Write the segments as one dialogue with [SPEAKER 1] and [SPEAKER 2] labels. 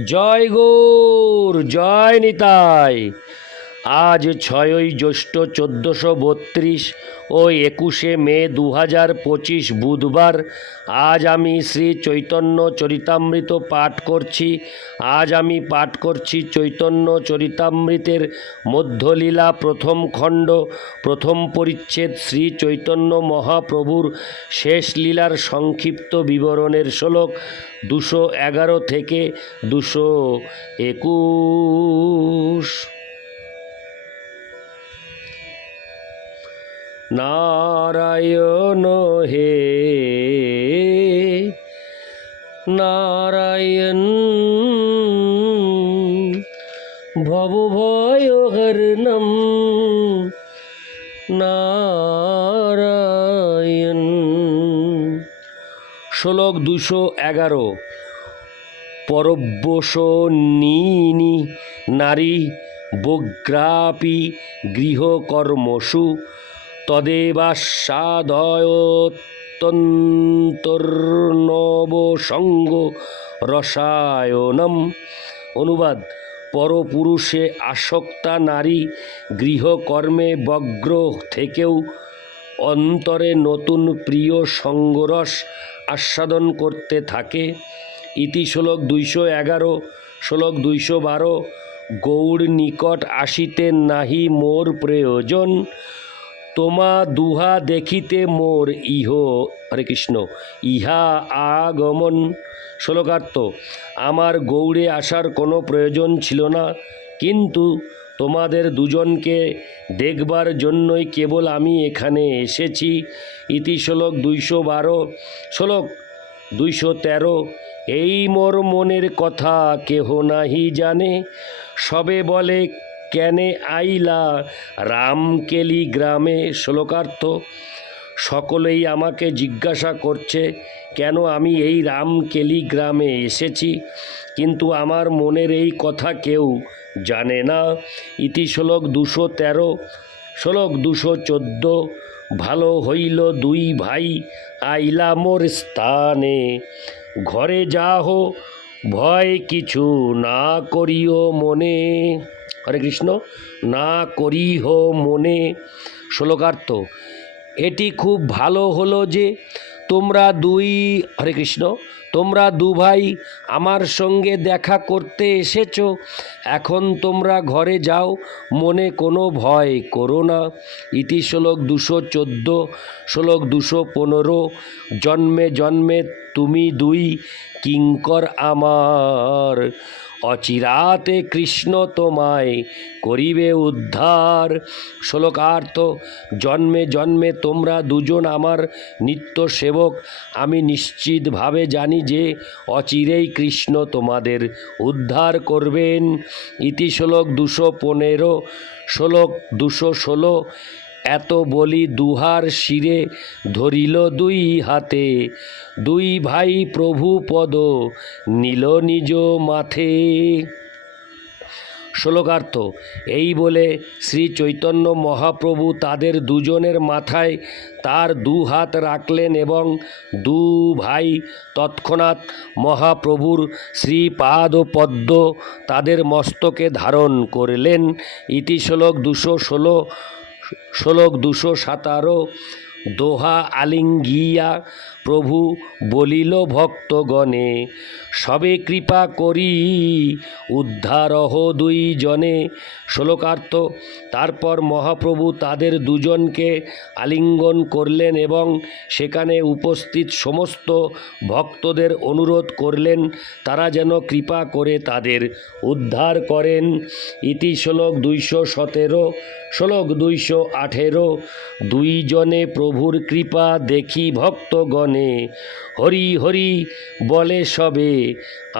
[SPEAKER 1] জয় গৌর জয় নিতাই। আজ ছয়ই জ্যৈষ্ঠ চোদ্দোশো বত্রিশ ও একুশে মে দু হাজার পঁচিশ বুধবার, আজ আমি শ্রী চৈতন্য চরিতামৃত পাঠ করছি। আজ আমি পাঠ করছি চৈতন্য চরিতামৃতের মধ্যলীলা প্রথম খণ্ড, প্রথম পরিচ্ছেদ শ্রী চৈতন্য মহাপ্রভুর শেষ লীলার সংক্ষিপ্ত বিবরণের শ্লোক দুশো এগারো থেকে দুশো একুশ। নারায়ণ হে। নারায়ণ ভবভয় হরণম। নারায়ণ। শ্লোক দুশো এগারো। পরব্যসনীনি নারী বগ্রাপি গৃহকর্মসু তদেবাস্বাদয়তন্তর্নবসঙ্গ রসায়নম। অনুবাদ, পরপুরুষে আসক্তা নারী গৃহকর্মে বগ্র থেকেও অন্তরে নতুন প্রিয় সঙ্গরস আস্বাদন করতে থাকে। ইতি শ্লোক দুইশো এগারো, শ্লোক দুইশো বারো গৌর নিকট আসিতে নাহি মোর প্রয়োজন। তোমা দুহা দেখিতে মোর ইহ, হরে কৃষ্ণ, ইহা আগমন। শ্লোকার্থ, আমার গৌড়ে আসার কোনো প্রয়োজন ছিল না, কিন্তু তোমাদের দুজনকে দেখবার জন্যই কেবল আমি এখানে এসেছি। ইতি শ্লোক দুইশো বারো। শ্লোক দুইশো তেরো, এই মোর মনের কথা কেহ নাহি জানে, সবে বলে কেনে আইলা? রামকেলি গ্রামে শ্লোকার্থ। সকলেই আমাকে জিজ্ঞাসা করছে, কেন আমি এই রামকেলি গ্রামে এসেছি? কিন্তু আমার মনের এই কথা কেউ জানে না। ইতি শ্লোক দুশো তেরো। শ্লোক দুশো চোদ্দ। ভালো হইল দুই ভাই, আইলা মোর স্থানে। ঘরে যা যাহ ভয় কিছু না করিও মনে। হরে কৃষ্ণ, না করিহ মনে। শ্লোকার্থ, এটি খুব ভালো হলো যে তোমরা দুই, হরে কৃষ্ণ, তোমরা দু ভাই আমার সঙ্গে দেখা করতে এসেছ। এখন তোমরা ঘরে যাও, মনে কোনো ভয় করো না। ইতি শ্লোক দুশো চোদ্দ, শ্লোক দুশো পনেরো, জন্মে জন্মে তুমি দুই কিঙ্কর আমার। অচিরাতে কৃষ্ণ তোমায় করিবে উদ্ধার। শ্লোকার্থ, জন্মে জন্মে তোমরা দুজন আমার নিত্য সেবক। আমি নিশ্চিতভাবে জানি যে অচিরেই কৃষ্ণ তোমাদের উদ্ধার করবেন। ইতি শ্লোক দুশো পনেরো, শ্লোক দুশো ষোলো এত বলি দুহার শিরে ধরিল দুই হাতে। দুই ভাই প্রভু পদ নিল নিজ মাথে। শ্লোকার্থ, এই বলে শ্রী চৈতন্য মহাপ্রভু তাদের দুজনের মাথায় তার দু হাত রাখলেন এবং দু ভাই তৎক্ষণাৎ মহাপ্রভুর শ্রীপাদ পদ্ম তাদের মস্তকে ধারণ করলেন। ইতি শ্লোক দুশো ষোলো শ্লোক দুশো সাতারো দোহা আলিঙ্গিয়া প্রভু বলিল, ভক্তগণে, সবে কৃপা করি। উদ্ধারহ দুই জনে শ্লোকার্থ, তারপর মহাপ্রভু তাদের দুজনকে আলিঙ্গন করলেন এবং সেখানে উপস্থিত সমস্ত ভক্তদের অনুরোধ করলেন, তারা যেন কৃপা করে তাদের উদ্ধার করেন। ইতি শ্লোক দুইশো সতেরো, শ্লোক দুইশো আঠেরো, দুইজনে প্রভুর কৃপা দেখি ভক্তগণে। হরি হরি বলে সবে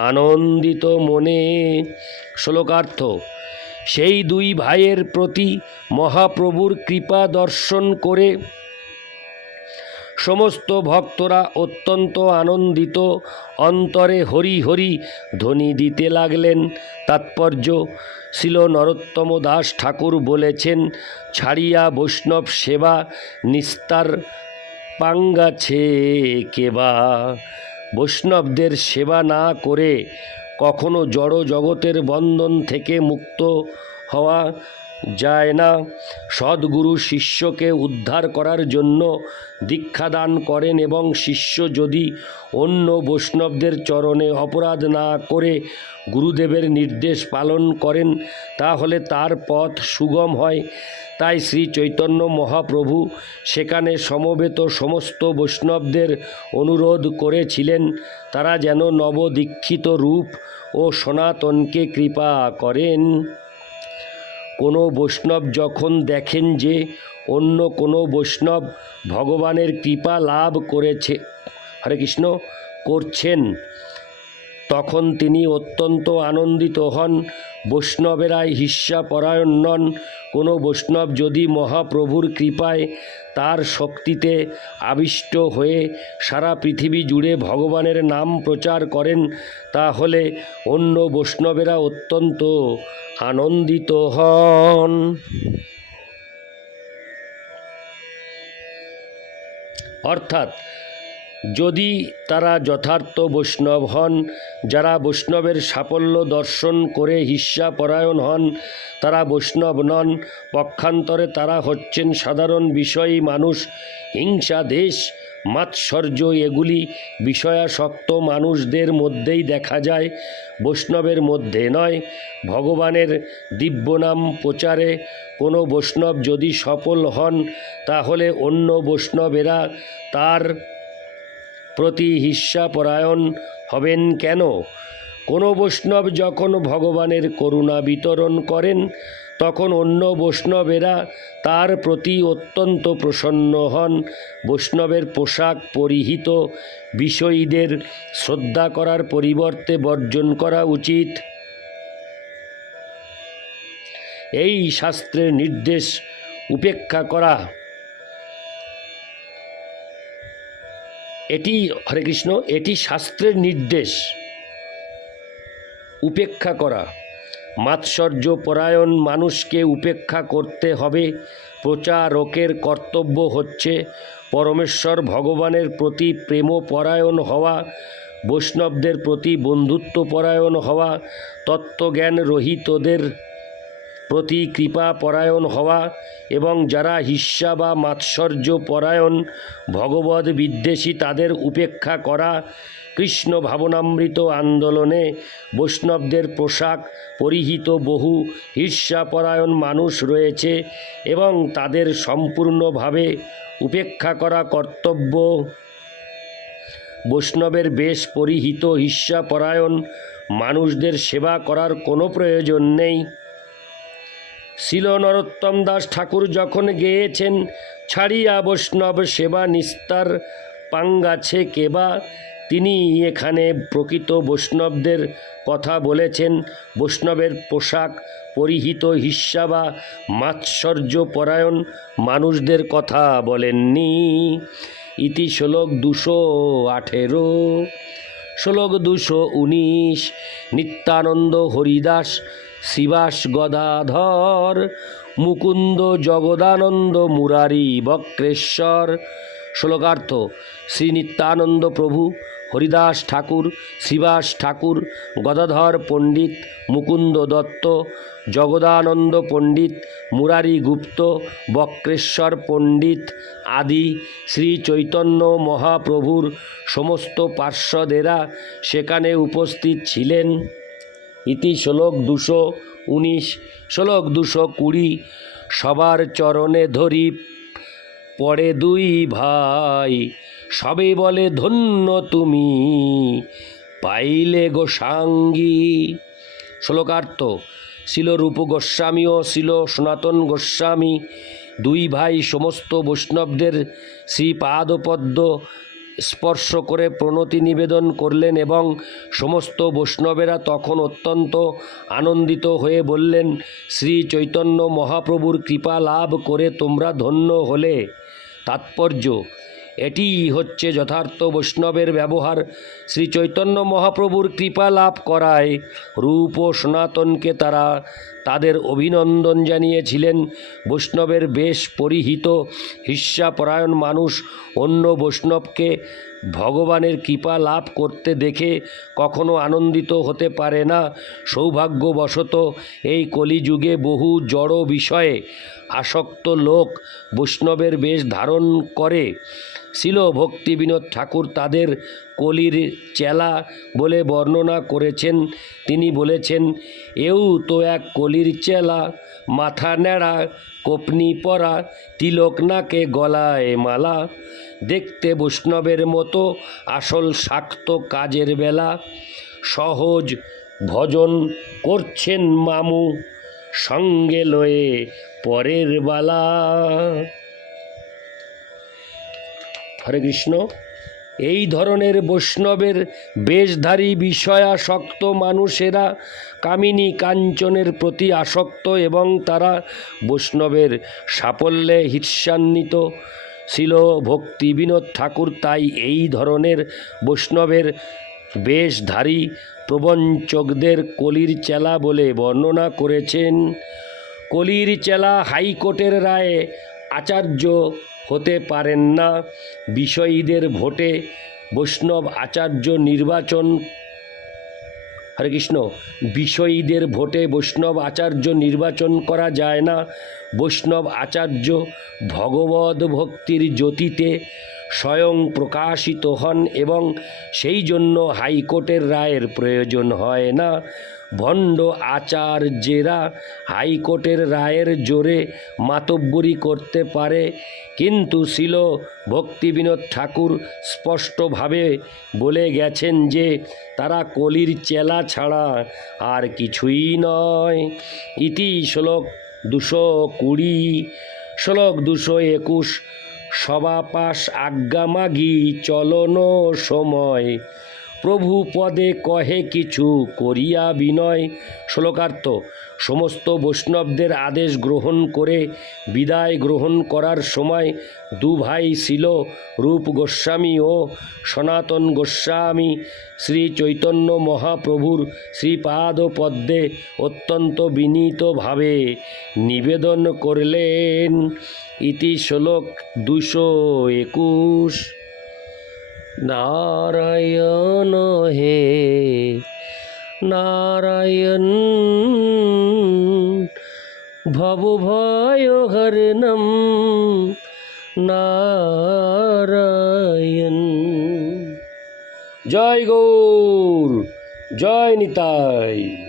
[SPEAKER 1] আনন্দিত মনে। শ্লোকার্থ, সেই দুই ভাইয়ের প্রতি মহাপ্রভুর কৃপা দর্শন করে সমস্ত ভক্তরা অত্যন্ত আনন্দিত অন্তরে হরি হরি ধ্বনি দিতে লাগলেন। তাৎপর্য ছিল নরোত্তম দাস ঠাকুর বলেছেন, ছাড়িয়া বৈষ্ণব সেবা নিস্তার পাঙ্গাছে কেবা বৈষ্ণবদের সেবা না করে কখনো জড় জগতের বন্ধন থেকে মুক্ত হওয়া যায় না। সদ্গুরু শিষ্যকে উদ্ধার করার জন্য দীক্ষাদান করেন এবং শিষ্য যদি অন্য বৈষ্ণবদের চরণে অপরাধ না করে গুরুদেবের নির্দেশ পালন করেন, তাহলে তার পথ সুগম হয়। তাই শ্রী চৈতন্য মহাপ্রভু সেখানে সমবেত সমস্ত বৈষ্ণবদের অনুরোধ করেছিলেন, তারা যেন নবদীক্ষিত রূপ ও সনাতনকে কৃপা করেন। কোনো বৈষ্ণব যখন দেখেন যে অন্য কোনো বৈষ্ণব ভগবানের কৃপা লাভ করেছে, হরে কৃষ্ণ, করছেন, তখন তিনি অত্যন্ত আনন্দিত হন। বৈষ্ণবেরাই হিস্যা পরায়ণ নন। কোনো বৈষ্ণব যদি মহাপ্রভুর কৃপায় তার শক্তিতে আবিষ্ট হয়ে সারা পৃথিবী জুড়ে ভগবানের নাম প্রচার করেন, তাহলে অন্য বৈষ্ণবেরা অত্যন্ত আনন্দিত হন। অর্থাৎ যদি তারা যথার্থ বৈষ্ণব হন, যারা বৈষ্ণবের সাফল্য দর্শন করে হিস্যা পরায়ণ হন, তারা বৈষ্ণব নন। পক্ষান্তরে তারা হচ্ছেন সাধারণ বিষয়ী মানুষ। হিংসা, দেশ, মাৎসর্য এগুলি বিষয়াসক্ত মানুষদের মধ্যেই দেখা যায়। বৈষ্ণবের মধ্যে নয়, ভগবানের দিব্যনাম প্রচারে। কোনো বৈষ্ণব যদি সফল হন, তাহলে অন্য বৈষ্ণবেরা তার প্রতি হিস্যাপরায়ণ হবেন কেন? কোনো বৈষ্ণব যখন ভগবানের করুণা বিতরণ করেন, তখন অন্য বৈষ্ণবেরা তার প্রতি অত্যন্ত প্রসন্ন হন। বৈষ্ণবের পোশাক পরিহিত, বিষয়ীদের শ্রদ্ধা করার পরিবর্তে বর্জন করা উচিত। এই শাস্ত্রের নির্দেশ উপেক্ষা করা এটি হরে কৃষ্ণ, এটি শাস্ত্রের নির্দেশ। উপেক্ষা করা। মাৎসর্য পরায়ণ মানুষকে উপেক্ষা করতে হবে। প্রচারকের কর্তব্য হচ্ছে পরমেশ্বর ভগবানের প্রতি প্রেমপরায়ণ হওয়া, বৈষ্ণবদের প্রতি বন্ধুত্ব পরায়ণ হওয়া তত্ত্বজ্ঞান রহিতদের প্রতি কৃপা পরায়ণ হওয়া এবং যারা হিস্যা বা মাৎসর্য পরায়ণ, ভগবদ বিদ্বেষী তাদের উপেক্ষা করা কৃষ্ণ ভাবনামৃত আন্দোলনে বৈষ্ণবদের পোশাক পরিহিত বহু ঈর্ষাপরায়ণ মানুষ রয়েছে এবং তাদের সম্পূর্ণভাবে উপেক্ষা করা কর্তব্য। বৈষ্ণবের বেশ পরিহিত ঈর্ষাপরায়ণ মানুষদের সেবা করার কোনো প্রয়োজন নেই। শিল নরোত্তম দাস ঠাকুর যখন গেয়েছেন, ছাড়িয়া বৈষ্ণব সেবা নিস্তার পাঙ্গাছে কেবা। তিনি এখানে প্রকৃত বৈষ্ণবদের কথা বলেছেন, বৈষ্ণবের পোশাক, পরিহিত হিস্যা বা মাৎসর্য পরায়ণ মানুষদের কথা বলেননি। ইতি শ্লোক দুশো আঠেরো। শ্লোক দুশো উনিশ। নিত্যানন্দ হরিদাস শিবাস গদাধর, মুকুন্দ জগদানন্দ মুরারি বক্রেশ্বর। শ্লোকার্থ, শ্রী নিত্যানন্দ প্রভু, হরিদাস ঠাকুর, শিবাস ঠাকুর, গদাধর পণ্ডিত, মুকুন্দ দত্ত, জগদানন্দ পণ্ডিত, মুরারি গুপ্ত, বক্রেশ্বর পণ্ডিত আদি শ্রী চৈতন্য মহাপ্রভুর সমস্ত পার্শ্বদেরা সেখানে উপস্থিত ছিলেন। ইতি শ্লোক দুশো উনিশ, শ্লোক দুশো কুড়ি, সবার চরণে ধরি, পড়ে দুই ভাই, সবে বলে ধন্য তুমি, পাইলে গোসাঙ্গী শ্লোকার্থ ছিল রূপ গোস্বামী ও ছিল সনাতন গোস্বামী, দুই ভাই সমস্ত বৈষ্ণবদের শ্রীপাদপদ্ম স্পর্শ করে প্রণতি নিবেদন করলেন এবং সমস্ত বৈষ্ণবেরা তখন অত্যন্ত আনন্দিত হয়ে বললেন, শ্রী চৈতন্য মহাপ্রভুর কৃপা লাভ করে তোমরা ধন্য হলে। তাৎপর্য এটি হচ্ছে যথার্থ বৈষ্ণবের ব্যবহার। শ্রী চৈতন্য মহাপ্রভুর কৃপা লাভ করায় রূপ ও সনাতনকে তারা তাদের অভিনন্দন জানিয়েছিলেন। বৈষ্ণবের বেশ পরিহিত হিস্যাপরায়ণ মানুষ অন্য বৈষ্ণবকে ভগবানের কৃপা লাভ করতে দেখে কখনো আনন্দিত হতে পারে না। সৌভাগ্যবশত এই কলিযুগে বহু জড় বিষয়ে আসক্ত লোক বৈষ্ণবের বেশ ধারণ করে। ছিল ভক্তি বিনোদ ঠাকুর তাদের কলির চেলা বলে বর্ণনা করেছেন। তিনি বলেছেন, এও তো এক কলির চেলা, মাথা নেড়া কোপনি পরা, তিলক নাকে গলায় মালা দেখতে বৈষ্ণবের মতো আসল শাক্ত কাজের বেলা। সহজ ভজন করছেন মামু সঙ্গে লয়ে পরের বালা। হরে কৃষ্ণ। এই ধরনের বৈষ্ণবের বেশধারী বিষয়াসক্ত মানুষেরা কামিনী কাঞ্চনের প্রতি আসক্ত এবং তারা বৈষ্ণবের সাফল্যে ঈর্ষান্বিত ছিল ভক্তি বিনোদ ঠাকুর, তাই এই ধরনের বৈষ্ণবের বেশধারী প্রবঞ্চকদের কলির চেলা বলে বর্ণনা করেছেন। কলির চেলা হাইকোর্টের রায়ে আচার্য হতে পারেন না। বিষয়ীদের ভোটে বৈষ্ণব আচার্য নির্বাচন হরে কৃষ্ণ। বিষয়ীদের ভোটে বৈষ্ণব আচার্য নির্বাচন করা যায় না। বৈষ্ণব আচার্য ভগবদ ভক্তির জ্যোতিতে স্বয়ং প্রকাশিত হন এবং সেই জন্য হাইকোর্টের রায়ের প্রয়োজন হয় না। ভণ্ড আচার্যেরা হাইকোর্টের রায়ের জোরে মাতব্বরি করতে পারে, কিন্তু ছিল ভক্তিবিনোদ ঠাকুর স্পষ্টভাবে বলে গেছেন যে তারা কলির চেলা ছাড়া আর কিছুই নয়। ইতি শ্লোক দুশো কুড়ি, শ্লোক দুশো একুশ সবাপাস আজ্ঞামাগি চলন সময়। প্রভু পদে কহে কিছু করিয়া বিনয়। শ্লোকার্থ, সমস্ত বৈষ্ণবদের আদেশ গ্রহণ করে, বিদায় গ্রহণ করার সময় দু ভাই ছিল রূপ গোস্বামী ও সনাতন গোস্বামী শ্রী চৈতন্য মহাপ্রভুর শ্রীপাদ পদ্মে অত্যন্ত বিনীতভাবে নিবেদন করলেন। ইতি শ্লোক দুশো একুশ। নারায়ণ হে নারায়ণ ভব ভয় হরণম নারায়ণ। জয় গৌর জয় নিতাই।